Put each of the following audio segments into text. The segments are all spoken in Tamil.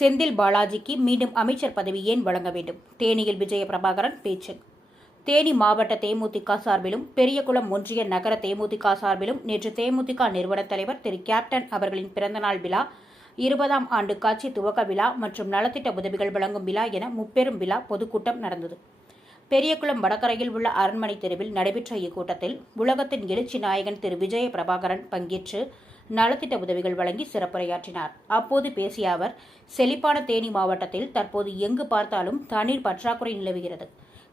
செந்தில் பாலாஜிக்கு மீண்டும் அமைச்சர் பதவி ஏன் வழங்க வேண்டும்? தேனியில் விஜய பிரபாகரன் பேச்சு. தேனி மாவட்ட தேமுதிக சார்பிலும் பெரியகுளம் ஒன்றிய நகர தேமுதிக சார்பிலும் நேற்று தேமுதிக நிறுவன தலைவர் திரு. கேப்டன் அவர்களின் பிறந்தநாள் விழா இருபதாம் ஆண்டு காட்சி துவக்க விழா மற்றும் நலத்திட்ட உதவிகள் வழங்கும் விழா என முப்பெரும் விழா பொதுக்கூட்டம் நடந்தது. பெரியகுளம் வடகரையில் உள்ள அரண்மனை தெருவில் நடைபெற்ற இக்கூட்டத்தில் உலகத்தின் எழுச்சி நாயகன் திரு. விஜய பிரபாகரன் பங்கேற்று நலத்திட்ட உதவிகள் வழங்கி சிறப்புரையாற்றினார். அப்போது பேசிய அவர் செழிப்பான தேனி மாவட்டத்தில் தற்போது எங்கு பார்த்தாலும் தண்ணீர் பற்றாக்குறை நிலவுகிறது.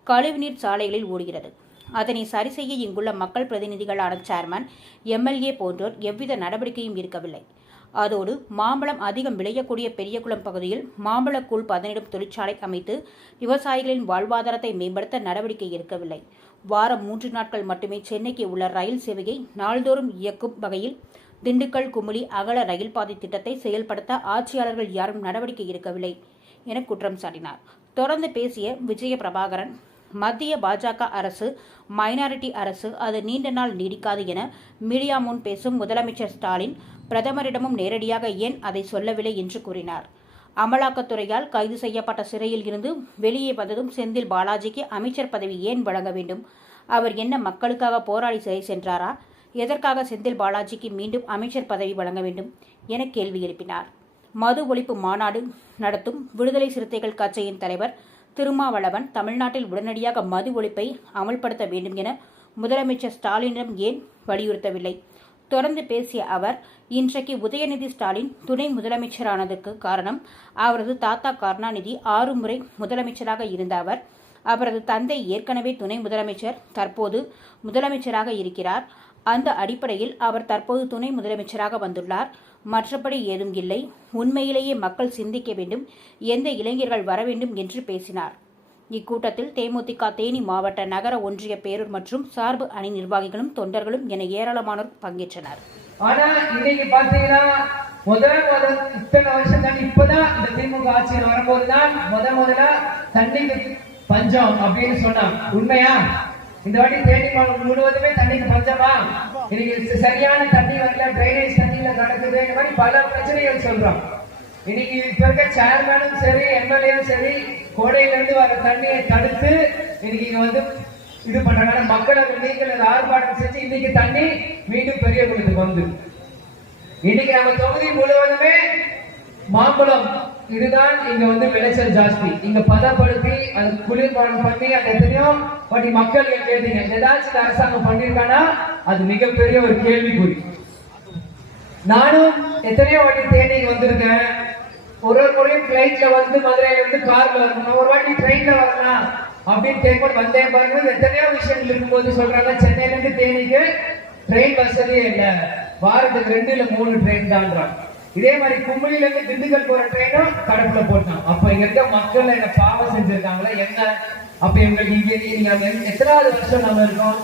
கழிவுநீர் சாலைகளில் ஓடுகிறது. அதனை சரி செய்ய இங்குள்ள மக்கள் பிரதிநிதிகளான சேர்மன் எம்எல்ஏ போன்றோர் எவ்வித நடவடிக்கையும் இருக்கவில்லை அதோடு மாம்பழம் அதிகம் விளையக்கூடிய பெரியகுளம் பகுதியில் மாம்பழக்கூழ் பதனிடும் தொழிற்சாலை அமைத்து விவசாயிகளின் வாழ்வாதாரத்தை மேம்படுத்த நடவடிக்கை எடுக்கவில்லை. வாரம் மூன்று நாட்கள் மட்டுமே சென்னைக்கு உள்ள ரயில் சேவையை நாள்தோறும் இயக்கும் வகையில் திண்டுக்கல் குமுளி அகல ரயில் பாதை திட்டத்தை செயல்படுத்த ஆட்சியாளர்கள் யாரும் நடவடிக்கை எடுக்கவில்லை என குற்றம் சாட்டினார். தொடர்ந்து பேசிய விஜய பிரபாகரன் மத்திய பாஜக அரசு மைனாரிட்டி அரசு அது நீண்ட நாள் நீடிக்காது என மீடியா முன் பேசும் முதலமைச்சர் ஸ்டாலின் பிரதமரிடமும் நேரடியாக ஏன் அதை சொல்லவில்லை என்று கூறினார். அமலாக்கத்துறையால் கைது செய்யப்பட்ட சிறையில் இருந்து வெளியே வந்ததும் செந்தில் பாலாஜிக்கு அமைச்சர் பதவி ஏன் வழங்க வேண்டும்? அவர் என்ன மக்களுக்காக போராடி சிறை சென்றாரா? எதற்காக செந்தில் பாலாஜிக்கு மீண்டும் அமைச்சர் பதவி வழங்க வேண்டும் என கேள்வி எழுப்பினார். மது ஒழிப்பு மாநாடு நடத்தும் விடுதலை சிறுத்தைகள் கட்சியின் தலைவர் திருமாவளவன் தமிழ்நாட்டில் உடனடியாக மது ஒழிப்பை அமல்படுத்த வேண்டும் என முதலமைச்சர் ஸ்டாலினிடம் ஏன் வலியுறுத்தவில்லை? தொடர்ந்து பேசிய அவர் இன்றைக்கு உதயநிதி ஸ்டாலின் துணை முதலமைச்சரானதற்கு காரணம் அவரது தாத்தா கருணாநிதி ஆறு முறை முதலமைச்சராக இருந்த அவர். அவரது தந்தை ஏற்கனவே துணை முதலமைச்சர் தற்போது முதலமைச்சராக இருக்கிறார். அந்த அடிப்படையில் அவர் தற்போது துணை முதலமைச்சராக வந்துள்ளார். மற்றபடி ஏதும் இல்லை. உண்மையிலேயே மக்கள் சிந்திக்க வேண்டும். எந்த இளைஞர்கள் வர வேண்டும் என்று பேசினார். இக்கூட்டத்தில் தேமுதிக தேனி மாவட்ட நகர ஒன்றிய பேரூர் மற்றும் சார்பு அணி நிர்வாகிகளும் தொண்டர்களும் என ஏராளமானோர் பங்கேற்றனர். ஆனா இன்னைக்கு பாத்தீங்கன்னா முதல் முதல் இத்தனை வருஷம் தான் இப்பதான் இந்த திமுக ஆட்சியில் வரும்போதுதான் முத முதல்ல தண்ணிக்கு பஞ்சம் அப்படின்னு சொன்னான் உண்மையா? இந்த வாட்டி தேனி மாவட்டம் முழுவதுமே தண்ணிக்கு பஞ்சமா? இன்னைக்கு சரியான தண்ணி வரல டிரைனேஜ் தண்ணியில நடக்குது இந்த மாதிரி பல பிரச்சனைகள் சொல்றோம். இன்னைக்கு இப்ப இருக்க சேர்மேனும் சரி எம்எல்ஏவும் சரி கோடையில இருந்து வர தண்ணியை தடுத்து இன்னைக்கு இங்க வந்து இது பண்றாங்க. மக்களை நீங்கள் அதை ஆர்ப்பாட்டம் செஞ்சு இன்னைக்கு தண்ணி மீண்டும் பெரிய குளத்துக்கு வந்து. இன்னைக்கு நம்ம தொகுதி முழுவதுமே மாம்பழம் இதுதான் இங்க வந்து விளைச்சல் ஜாஸ்தி. இங்க பதப்படுத்தி அது குளிர்பானம் பண்ணி அது எத்தனையோ பட் மக்கள் கேட்டீங்க ஏதாச்சும் அரசாங்கம் பண்ணிருக்கானா அது மிகப்பெரிய ஒரு கேள்விக்குறி. நானும் எத்தனையோ வாட்டி தேனிக்கு வந்திருக்கேன். ஒரு ஒரு முறையும் பிளைட்ல வந்து மதுரையில இருந்து கார்ல வரணும். ஒரு வாட்டி ட்ரெயின்ல வரலாம் அப்படின்னு கேட்போம் வந்தேன் பாருங்க. எத்தனையோ விஷயங்கள் இருக்கும்போது சொல்றாங்க. சென்னையில இருந்து தேனிக்கு ட்ரெயின் வசதியே இல்லை. வாரத்துக்கு ரெண்டு இல்ல மூணு ட்ரெயின் தான்றாங்க. இதே மாதிரி கும்பலில இருந்து திண்டுக்கல் போற ட்ரெயினும் கடப்புல போட்டான். அப்ப இங்க இருக்க மக்கள் என்ன பாவம் செஞ்சிருக்காங்களா? என்ன? அப்ப எங்களுக்கு இங்க நீங்க எத்தனாவது வருஷம் நம்ம இருக்கோம்?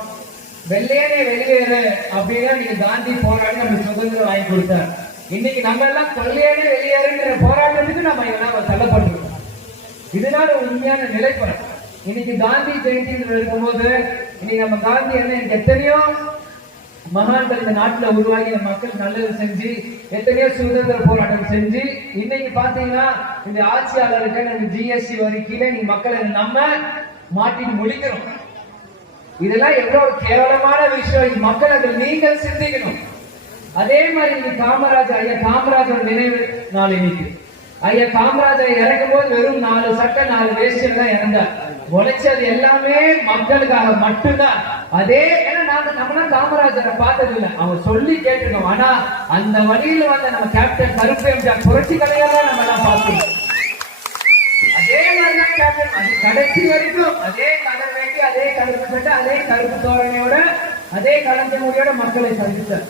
வெள்ளையனே வெளியேறு அப்படின்னா நீங்க காந்தி போராடி நம்ம சுதந்திரம் வாங்கி கொடுத்தார். இன்னைக்கு நம்ம எல்லாம் கொள்ளையனே வெளியேறுங்கிற போராட்டத்துக்கு நம்ம எல்லாம் தள்ளப்பட்டிருக்கோம். இதனால உண்மையான நிலைப்படம். இன்னைக்கு காந்தி ஜெயந்தி இருக்கும்போது இன்னைக்கு நம்ம காந்தி என்ன எத்தனையோ மகான்கள் இந்த நாட்டில் உருவாகி மக்கள் நல்லது செஞ்சு எத்தனையோ சுதந்திர போராட்டம் செஞ்சு இன்னைக்கு பாத்தீங்கன்னா இந்த ஆட்சியாளருக்கு ஜிஎஸ்டி வரி கீழே நீ மக்களை நம்ம மாட்டிட்டு முடிக்கிறோம் இதெல்லாம் எவ்வளவு கேவலமான விஷயம். மக்கள் அதில் நீங்கள் சிந்திக்கணும். அதே மாதிரி இந்த காமராஜர் ஐயா காமராஜர் நினைவு நாள் இன்னைக்கு. ஐயா காமராஜர் இறக்கும் போது வெறும் நாலு சட்டை நாலு வேஷ்டியில் தான் இறந்தார். உழைச்சது எல்லாமே மக்களுக்காக மட்டும்தான். அதே ஏன்னா நாங்க நம்மளும் காமராஜரை பார்த்தது இல்லை அவங்க சொல்லி கேட்டிருக்கோம். ஆனா அந்த வழியில் வந்த நம்ம கேப்டன் கருப்பு எம்ஜிஆர் புரட்சி கலையெல்லாம் நம்ம எல்லாம் பார்த்தோம் அதே மாதிரிதான் கேப்டன் அது கடைசி வரைக்கும் அதே கலர் வேண்டி அதே கலர் சட்டை அதே கருப்பு தோரணையோட அதே கலந்து மொழியோட மக்களை சந்தித்தார்.